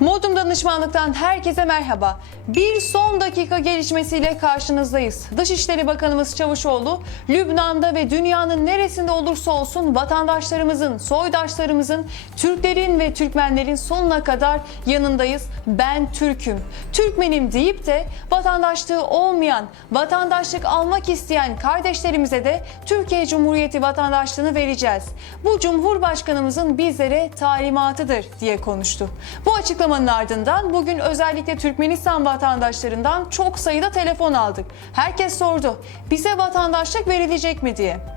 Modum Danışmanlık'tan herkese merhaba. Bir son dakika gelişmesiyle karşınızdayız. Dışişleri Bakanımız Çavuşoğlu, Lübnan'da ve dünyanın neresinde olursa olsun vatandaşlarımızın, soydaşlarımızın, Türklerin ve Türkmenlerin sonuna kadar yanındayız. Ben Türk'üm, Türkmenim deyip de vatandaşlığı olmayan, vatandaşlık almak isteyen kardeşlerimize de Türkiye Cumhuriyeti vatandaşlığını vereceğiz. Bu Cumhurbaşkanımızın bizlere talimatıdır diye konuştu. Bu açıklamanın ardından bugün özellikle Türkmenistan vatandaşlarından çok sayıda telefon aldık. Herkes sordu bize vatandaşlık verilecek mi diye.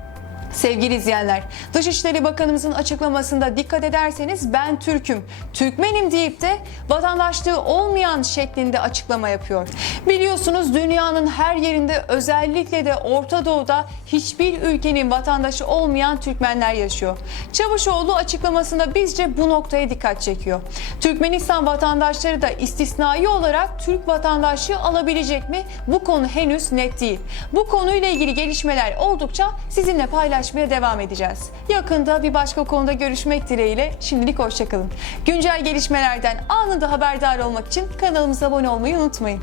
Sevgili izleyenler, Dışişleri Bakanımızın açıklamasında dikkat ederseniz ben Türk'üm, Türkmenim deyip de vatandaşlığı olmayan şeklinde açıklama yapıyor. Biliyorsunuz dünyanın her yerinde özellikle de Orta Doğu'da hiçbir ülkenin vatandaşı olmayan Türkmenler yaşıyor. Çavuşoğlu açıklamasında bizce bu noktaya dikkat çekiyor. Türkmenistan vatandaşları da istisnai olarak Türk vatandaşlığı alabilecek mi? Bu konu henüz net değil. Bu konuyla ilgili gelişmeler oldukça sizinle paylaşmaya devam edeceğiz. Yakında bir başka konuda görüşmek dileğiyle şimdilik hoşçakalın. Güncel gelişmelerden anında haberdar olmak için kanalımıza abone olmayı unutmayın.